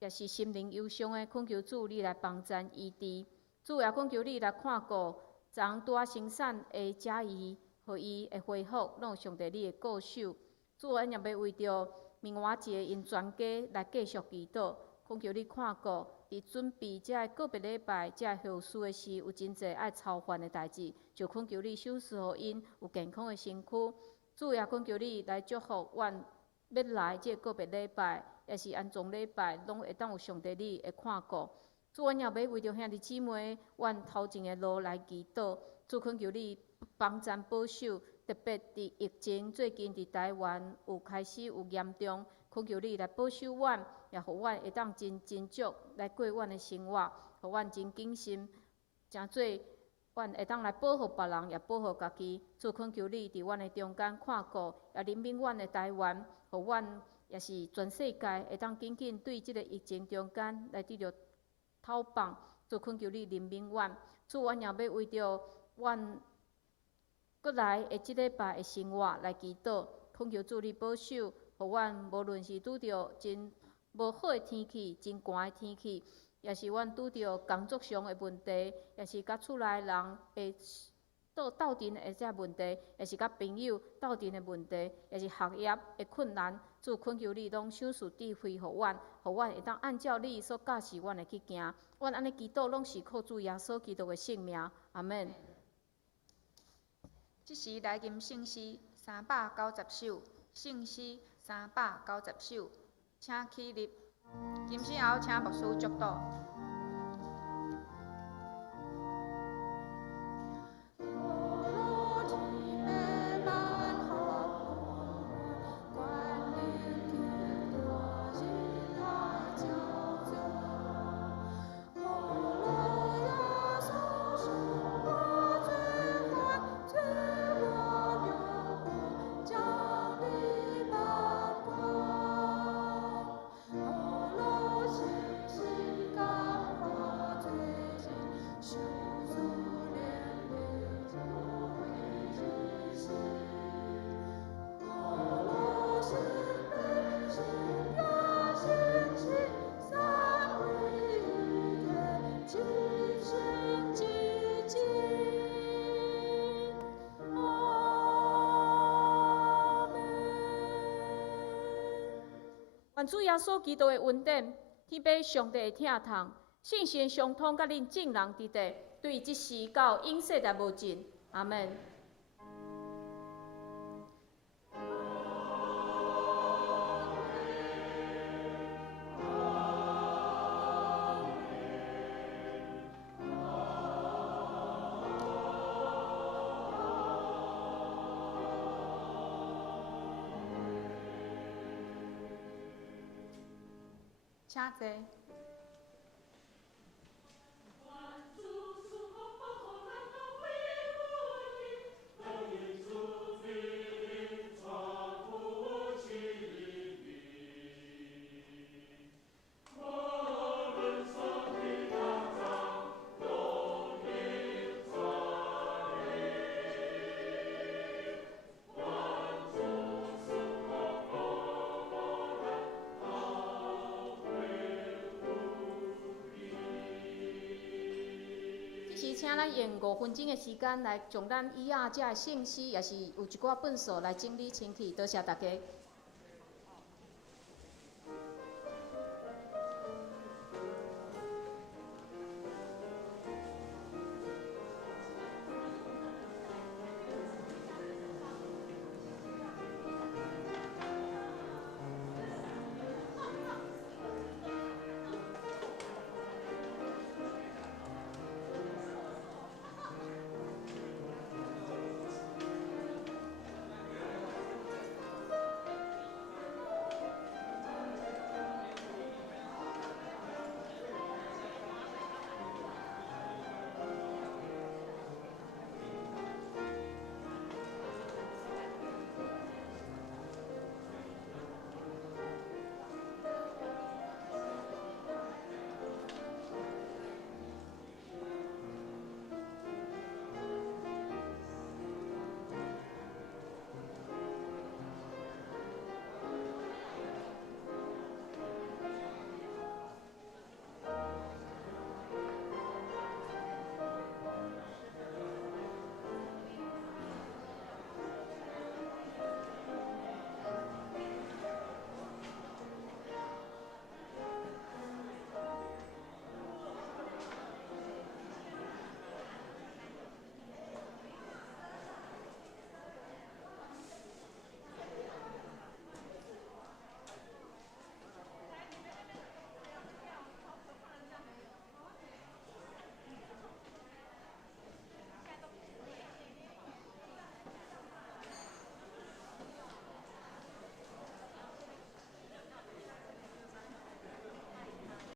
也是心灵忧伤的，恳求主你来帮助医治。主也恳求你来看顾昨拄仔生产的嘉义，互伊会恢复，拢有上帝你的顾守。主，阮也要为着明晚节因全家来继续祈祷，恳求你看顾，伫准备这个别礼拜这后事的时，有真侪爱操烦的代志，就恳求你手赐互因有健康的身躯。主也恳求你来祝福阮要来这个别礼拜。也是安葬礼拜，拢会当有上帝你会看顾。主，阮也要为着兄弟姊妹，阮头前的路来祈祷。主，恳求你帮咱保守，特别伫疫情最近伫台湾有开始有严重，恳求你来保守阮，也互阮会当真足来过阮的生活，互阮真谨慎，诚做阮会当来保护别人，也保护家己。主，恳求你伫阮的中间看顾，也怜悯阮的台湾，互阮。也是全世界会当紧紧对即个疫情中间来得到讨棒，主恳求你怜悯阮。主，阮也要为着阮过来的即礼拜的生活来祈祷，恳求主你保守，互阮无论是拄着真无好的天气、真寒的天气，也是阮拄着工作上的问题，也是甲厝内人会斗阵的这问题，也是甲朋友斗阵的问题，也是学业的困难。主恳求你拢赏赐智慧互阮，互阮会当按照你所教示阮的去行。阮安尼祈祷，拢是靠主耶稣基督的圣名，阿门。即时来吟圣诗390首，圣诗390首，请起立。吟诗后，请牧师祝祷。愿主耶稣基督的恩典、天父上帝的疼痛、圣神相通，甲恁众人伫地，对即时到永世代无尽。阿门。请坐。请咱用5分钟的时间来将咱以下这圣诗，也是有一寡本数来整理清气，多谢大家。